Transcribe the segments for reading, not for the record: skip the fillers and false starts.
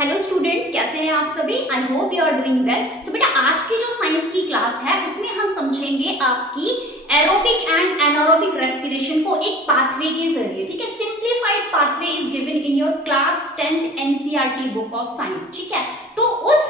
Hello students, कैसे हैं आप सभी। I hope you are doing well. So बेटा, आज की जो साइंस की क्लास है उसमें हम समझेंगे आपकी एरोबिक एंड एनारोबिक रेस्पिरेशन को एक पाथवे के जरिए। ठीक है, simplified pathway is given in your class 10th NCERT book of science. ठीक है, तो उस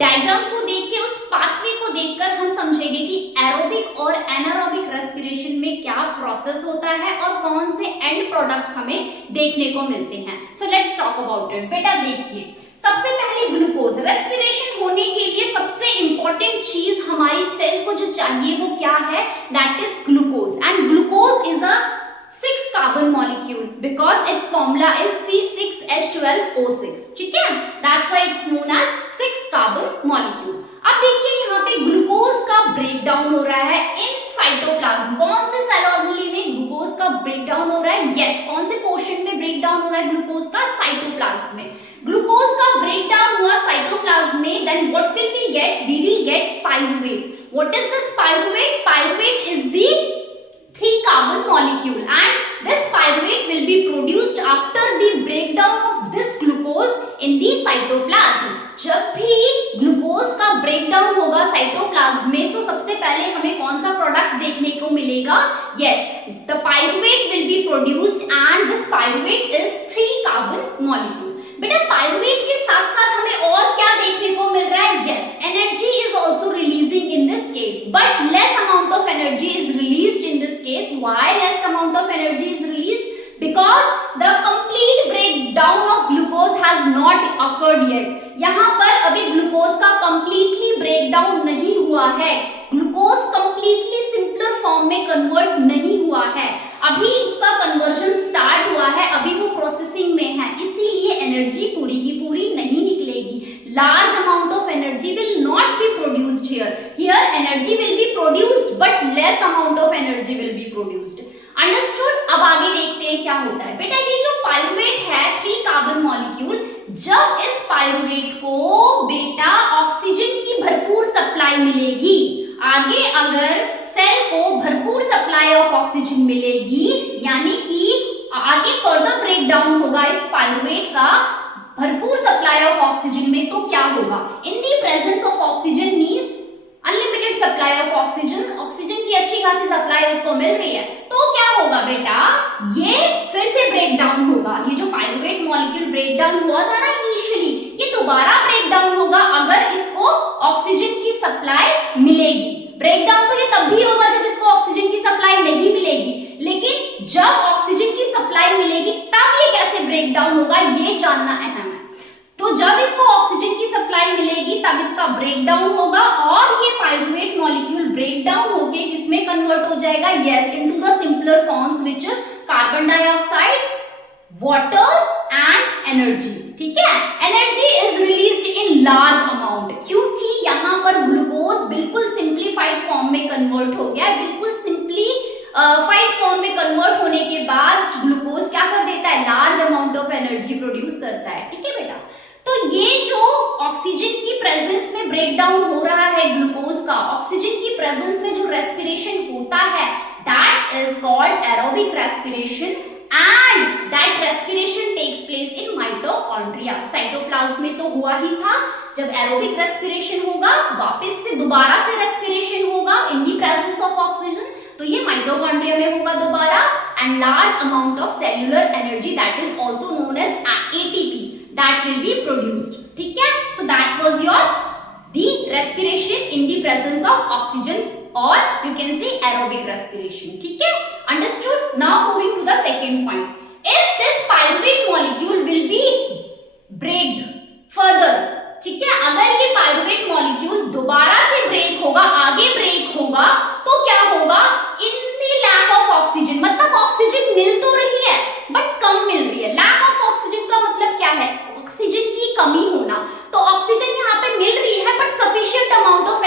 डायग्राम को देख के, उस पाथवे को देखकर हम समझेंगे कि एरोबिक और एनारोबिक रेस्पिरेशन में क्या प्रोसेस होता है और कौन से एंड प्रोडक्ट्स हमें देखने को मिलते हैं। So let's talk about it. बेटा देखिए, सबसे पहले ग्लूकोज। रेस्पिरेशन होने के लिए सबसे इंपॉर्टेंट चीज हमारी सेल को जो चाहिए वो क्या है, that is glucose. And glucose is a 6 carbon molecule because its formula is C6H12O6। ठीक है, that's why it's known as 6 carbon molecule. अब देखिए यहाँ पे ग्लूकोज का ब्रेकडाउन हो रहा है इन साइटोप्लाज्म। कौन से सेल ऑर्गेनेल में ग्लूकोज का ब्रेकडाउन हो रहा है? यस, कौन से पोर्शन में ब्रेकडाउन हो रहा है ग्लूकोज का? साइटोप्लाज्म में। ग्लूकोज का ब्रेकडाउन हुआ साइटोप्लाज्म में, then what will we get? We will get pyruvate. What is this pyruvate? Pyruvate is the 3 carbon molecule and this pyruvate will be produced after the breakdown of this glucose in the cytoplasm। जब भी glucose का breakdown होगा cytoplasm में तो सबसे पहले हमें कौन सा प्रोडक्ट देखने को मिलेगा? Yes, the pyruvate will be produced and this pyruvate is 3 carbon molecule. बेटा पाइरुवेट के साथ साथ हमें और क्या देखने को मिल रहा है? Yes, energy is also releasing in this case, but less amount of energy is released in this case. Why less amount of energy is released? Because the complete breakdown of glucose has not occurred yet। यहाँ पर अभी glucose का completely breakdown नहीं हुआ है, glucose completely simpler form में convert नहीं हुआ है, अभी उसका कन्वर्जन स्टार्ट हुआ है, अभी वो प्रोसेसिंग में है, इसीलिए एनर्जी पूरी की पूरी नहीं निकलेगी। Large amount of energy will not be produced here। Here energy will be produced but less amount of energy will be produced। Understood? अब आगे देखते हैं क्या होता है। बेटा ये जो पाइरुवेट है 3 कार्बन मॉलिक्यूल, जब इस पाइरुवेट को बेटा ऑक्सीजन की भरपूर सप्लाई मिलेगी, आगे अगर सेल को भरपूर सप्लाई ऑफ ऑक्सीजन मिलेगी, यानी कि आगे फर्दर ब्रेकडाउन होगा इस पाइरुवेट का भरपूर सप्लाई ऑफ ऑक्सीजन में, तो क्या होगा? In the presence of oxygen means unlimited supply of oxygen, oxygen की अच्छी खासी सप्लाई उसको मिल रही है, तो क्या होगा बेटा? ये फिर से ब्रेकडाउन होगा। ये जो पाइरुवेट मॉलिक्यूल ब्रेकडाउन हुआ था ना इनिशियली, ये दोबारा ब्रेकडाउन होगा अगर इसको ऑक्सीजन की सप्लाई मिलेगी। ब्रेकडाउन तो ये तब भी होगा जब इसको ऑक्सीजन की सप्लाई नहीं मिलेगी, लेकिन जब ऑक्सीजन की सप्लाई मिलेगी तब ये कैसे ब्रेकडाउन होगा ये जानना अहम है। तो जब इसको ऑक्सीजन की सप्लाई मिलेगी तब इसका ब्रेकडाउन होगा और ये पाइरुवेट मॉलिक्यूल ब्रेकडाउन होके किसमें कन्वर्ट हो जाएगा? Yes, into the simpler forms which is carbon dioxide, water and energy. ठीक है, energy is released in large amount, क्योंकि यहाँ पर ग्लूकोज बिल्कुल सिंप्लीफाइड फॉर्म में कन्वर्ट हो गया। बिल्कुल सिंप्लीफाइड फॉर्म में कन्वर्ट होने के बाद ग्लूकोज क्या कर देता है? Large amount of energy produce करता है। ठीक है बेटा, तो ये जो ऑक्सीजन की प्रेजेंस में ब्रेकडाउन हो रहा है ग्लूकोज का, ऑक्सीजन की प्रेजेंस में जो रेस्पिरेशन होता है, that is called aerobic respiration and that respiration takes place in mitochondria. Cytoplasm में तो हुआ ही था, जब एरोबिक रेस्पिरेशन होगा वापस से दोबारा से रेस्पिरेशन होगा in the presence of oxygen, तो ये माइटोकॉन्ड्रिया में होगा दोबारा, and large amount of cellular energy that is also known as ATP that will be produced। ठीक है, so that was your the respiration in the presence of oxygen or you can say aerobic respiration। ठीक है, understood? Now moving to the second point, if this pyruvate molecule will be breaked further, ठीक है, अगर ये pyruvate molecule दोबारा से break होगा, आगे ब्रेक होगा, तो क्या होगा? In the lack of oxygen, मतलब ऑक्सीजन मिल तो रही है बट कम मिल रही है। लैक ऑफ ऑक्सीजन का मतलब क्या है? ऑक्सीजन की कमी होना। तो ऑक्सीजन यहाँ पे मिल रही है but sufficient amount of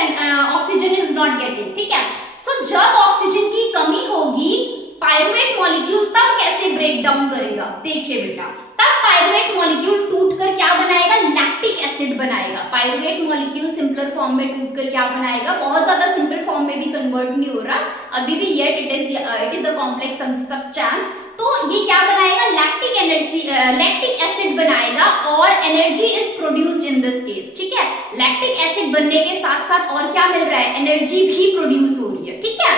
oxygen is not getting. ठीक है, सो जब ऑक्सीजन की कमी होगी पाइरुवेट मॉलिक्यूल तब कैसे ब्रेक डाउन करेगा? देखिए बेटा, तब पाइरुवेट मॉलिक्यूल टूटकर क्या बनाएगा? लैक्टिक एसिड बनाएगा। पाइरुवेट मॉलिक्यूल सिंपलर फॉर्म में टूटकर क्या बनाएगा? बहुत ज्यादा सिंपल फॉर्म में भी कन्वर्ट नहीं हो रहा अभी भी, yet it is a complex substance, तो ये क्या बनाएगा, लैक्टिक एसिड बनाएगा और energy is produced in this case, ठीक है। लैक्टिक एसिड बनने के साथ साथ और क्या मिल रहा है, एनर्जी भी प्रोड्यूस हो रही है, ठीक है।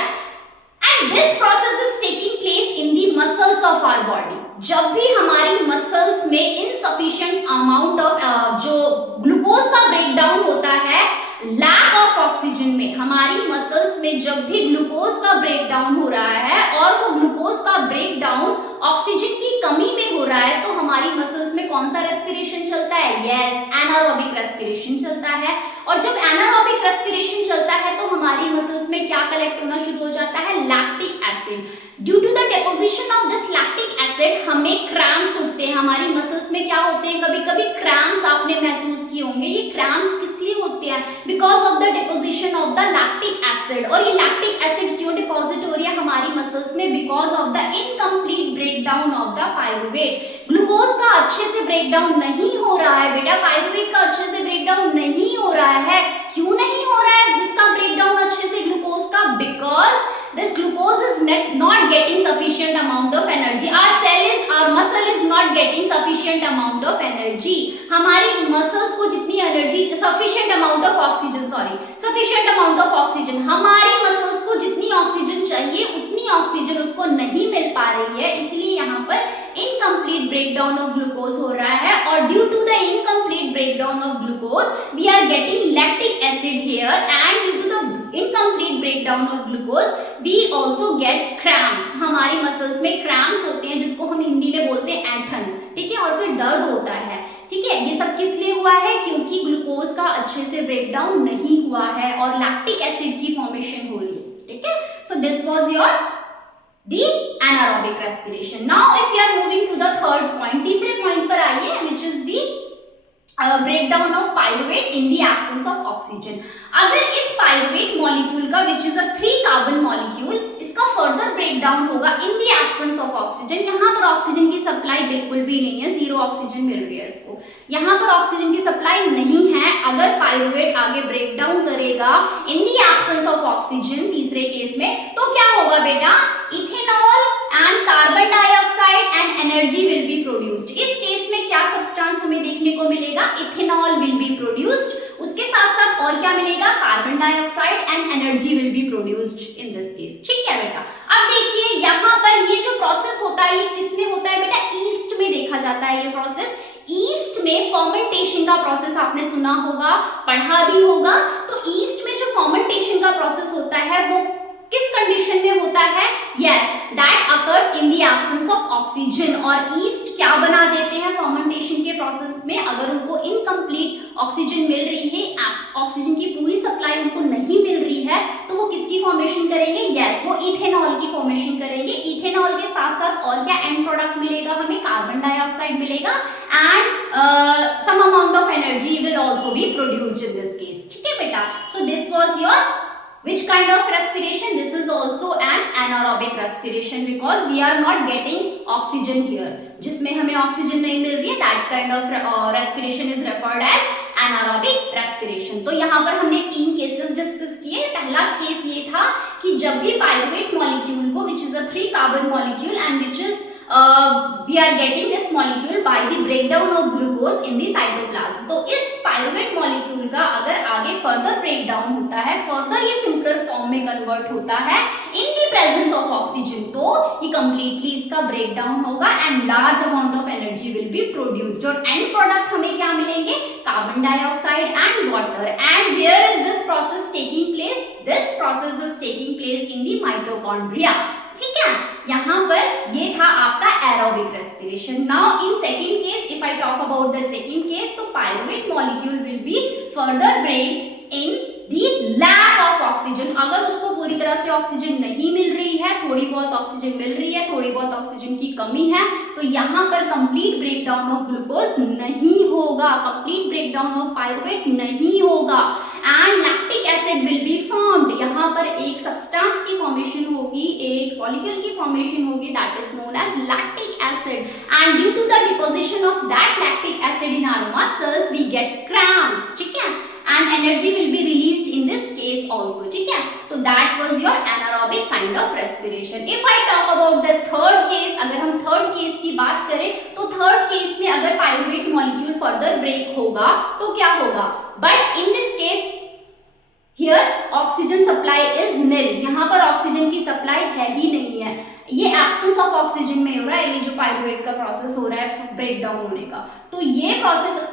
And this process is taking place in the muscles of our body. जब भी हमारी मसल्स में इनसफिशिएंट अमाउंट ऑफ जो ग्लूकोज का ब्रेकडाउन होता है, लैक ऑफ ऑक्सीजन में, हमारी मसल्स में जब भी ग्लूकोज का ब्रेकडाउन हो रहा है और वो ग्लूकोज का ब्रेकडाउन ऑक्सीजन की कमी में हो रहा है, तो हमारी मसल्स में कौन सा रेस्पिरेशन चलता है, यस, एनारोबिक रेस्पिरेशन चलता है। और जब एनारोबिक रेस्पिरेशन चलता है तो हमारी मसल्स में क्या कलेक्ट होना शुरू हो जाता है, lactic acid. Due to the deposition of this lactic acid हमें क्रैम्प्स उठते हैं, हमारी मसल्स में क्या होते हैं, कभी कभी क्रैम्प्स आपने महसूस किए होंगे। ये क्रैम्प किस लिए होते हैं, because of the deposition of the lactic acid. और ये लैक्टिक एसिड क्यों डिपॉजिट हो रही है हमारी मसल्स में, because of the incomplete breakdown of the pyruvate. Glucose का अच्छे से ब्रेकडाउन नहीं हो रहा है बेटा, पायरुवेट का अच्छे से ब्रेकडाउन नहीं हो रहा है। क्यों नहीं हो रहा है इसका ब्रेकडाउन अच्छे से ग्लूकोज का, because this glucose is not getting sufficient amount of energy. Our muscle is not getting sufficient amount of energy. हमारी मसल्स को जितनी energy, sufficient amount of oxygen, sufficient amount of oxygen, हमारी muscles को जितनी oxygen चाहिए उतनी oxygen उसको नहीं मिल पा रही है, इसलिए यहाँ पर इनकम्प्लीट ब्रेकडाउन ऑफ ग्लूकोज हो रहा है। और due to the incomplete breakdown of glucose we are getting lactic acid here, and due to the incomplete breakdown of glucose we also get cramps. हमारी मसल्स में क्रैम्प्स होते हैं जिसको हम हिंदी में बोलते हैं ऐंठन, ठीक है, और फिर दर्द होता है, ठीक है। ये सब किस लिए हुआ है, क्योंकि ग्लूकोज का अच्छे से ब्रेकडाउन नहीं हुआ है और लैक्टिक एसिड की फॉर्मेशन हो रही है, ठीक है। So this was your the anaerobic respiration. Now if you are moving to the third point, तीसरे पॉइंट पर आइए, which is the breakdown of pyruvate in the absence of oxygen. अगर इस पायरुवेट मॉलिक्यूल का, which is a 3 carbon molecule, इसका further breakdown होगा in the absence of oxygen. यहाँ पर ऑक्सीजन की सप्लाई बिल्कुल भी नहीं है, 0 ऑक्सीजन मिल रही है इसको, यहाँ पर ऑक्सीजन की सप्लाई नहीं है। अगर पायरुवेट आगे ब्रेकडाउन करेगा इन द एब्सेंस ऑफ ऑक्सीजन तीसरे केस में, तो क्या होगा बेटा, ethanol and carbon dioxide and energy will be produced. इस केस में क्या सब्सटेंस हमें देखने को मिलेगा, इथेनॉल विल बी प्रोड्यूस्ड, उसके साथ साथ और क्या मिलेगा, carbon dioxide and energy will be produced in this case, ठीक है बेटा। अब देखिए यहाँ पर ये जो प्रोसेस होता है ये किसमें होता है बेटा, ईस्ट में देखा जाता है ये प्रोसेस। ईस्ट में फर्मेंटेशन का प्रोसेस आपने सुना होगा, पढ़ा भी होगा। तो ईस्ट में जो फर्मेंटेशन का प्रोसेस होता है वो किस कंडीशन में होता है, yes, that occurs in the absence of oxygen. और ईस्ट क्या बना देते हैं फर्मेंटेशन के प्रोसेस में, अगर उनको इनकम्प्लीट ऑक्सीजन मिल रही है, ऑक्सीजन की पूरी सप्लाई उनको नहीं मिल रही है, तो वो किसकी फॉर्मेशन करेंगे, यस, वो इथेनॉल की फॉर्मेशन करेंगे। इथेनॉल के साथ साथ और क्या एंड प्रोडक्ट मिलेगा हमें, कार्बन डाइऑक्साइड मिलेगा, and some amount of energy will also be produced in this case, ठीक है बेटा। So this was your which kind of respiration, this is also an anaerobic respiration because we are not getting oxygen here, जिसमें हमें oxygen नहीं मिल रही है, that kind of respiration is referred as anaerobic respiration। तो यहाँ पर हमने 3 cases discuss किए। पहला केस ये था कि जब भी पायरुवेट मॉलिक्यूल को, which is a 3 carbon molecule and which is we are getting this molecule by the breakdown of glucose in the cytoplasm, तो इस पायरुवेट मॉलिक्यूल का अगर आगे फर्दर ब्रेकडाउन होता है, फर्दर ये सिंपलर फॉर्म में कन्वर्ट होता है in the presence of oxygen, तो ये कंप्लीटली इसका ब्रेकडाउन होगा and large amount of energy will be produced. और एंड प्रोडक्ट हमें क्या मिलेंगे, carbon dioxide and water. And where is this process taking place, this process is taking place in the mitochondria, ठीक है। यहाँ पर ये था आपका aerobic respiration. Now in second case, if I talk about the second case, तो pyruvate molecule will be further break in the lack of oxygen. अगर उसको पूरी तरह से ऑक्सीजन नहीं मिल रही है, थोड़ी बहुत ऑक्सीजन मिल रही है, थोड़ी बहुत ऑक्सीजन की कमी है, तो यहाँ पर कंप्लीट ब्रेकडाउन ऑफ ग्लूकोज नहीं होगा, कंप्लीट ब्रेकडाउन ऑफ पायरुवेट नहीं होगा and lactic acid will be formed. यहाँ पर एक सब्सटेंस की फॉर्मेशन होगी, एक मॉलिक्यूल की फॉर्मेशन होगी, that is known as lactic acid, and due to the deposition of that lactic acid in our muscles we get cramps, ठीक है, and energy will be released in this case also, ठीक है। तो that was your anaerobic aerobic kind of respiration. If I talk about the third case, अगर हम third case की बात करें तो थर्ड केस में अगर पाइरूवेट मॉलिक्यूल फर्दर ब्रेक होगा तो क्या होगा, but in this case here oxygen supply is निल, यहाँ पर ऑक्सीजन की सप्लाई है ही नहीं है, ये एब्सेंस ऑफ ऑक्सीजन में हो रहा है, ये जो पाइरूवेट का प्रोसेस हो रहा है ब्रेक डाउन होने का। तो ये प्रोसेस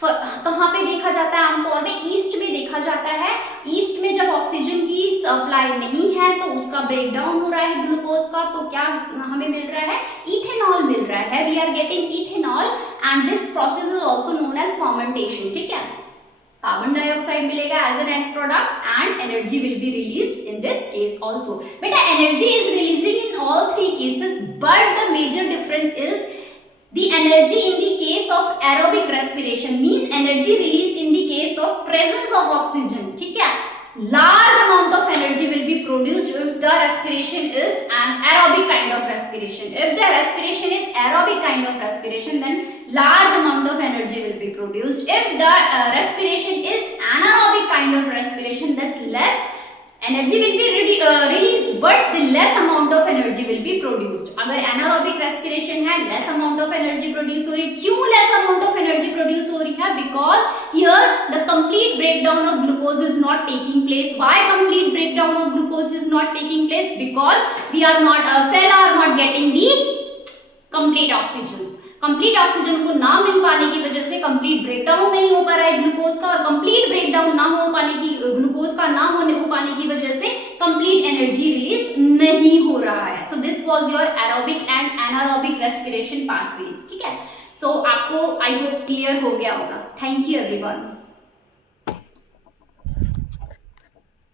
कहाँ पे देखा जाता है, आमतौर में ईस्ट में देखा जाता है। ईस्ट में जब ऑक्सीजन की सप्लाई नहीं है तो उसका ब्रेक डाउन हो रहा है ग्लूकोज का, तो क्या हमें मिल रहा है, इथेनॉल मिल रहा है, we are getting ethanol and this process is also known as fermentation. ठीक है, कार्बन डाइऑक्साइड मिलेगा as an end product and energy will be released in this case also. बेटा energy is releasing in all three cases, but the major difference is the energy in the case of aerobic respiration means energy released in the case of presence of oxygen. ठीक है, large amount of energy will be produced if the respiration is an aerobic kind of respiration. If the respiration is aerobic kind of respiration, then large amount of energy will be produced. If the respiration is anaerobic kind of respiration, thus less energy will be released but the less amount of energy will be produced. अगर anaerobic respiration है, less amount of energy produce हो रही है। क्यों less amount of energy produce हो रही है? Because here the complete breakdown of glucose is not taking place. Why complete breakdown of glucose is not taking place? Because we are not cell are not getting the complete oxygens. Complete oxygen को ना मिल पाने की वजह से complete breakdown नहीं हो पा रहा है ग्लूकोज का, और कंप्लीट ब्रेकडाउन ना हो पाने की ग्लूकोज का ना होने को पाने की वजह से कंप्लीट एनर्जी रिलीज नहीं हो रहा है। So this was your aerobic and anaerobic respiration pathways. ठीक है, सो आपको आई होप क्लियर हो गया होगा। Thank you everyone.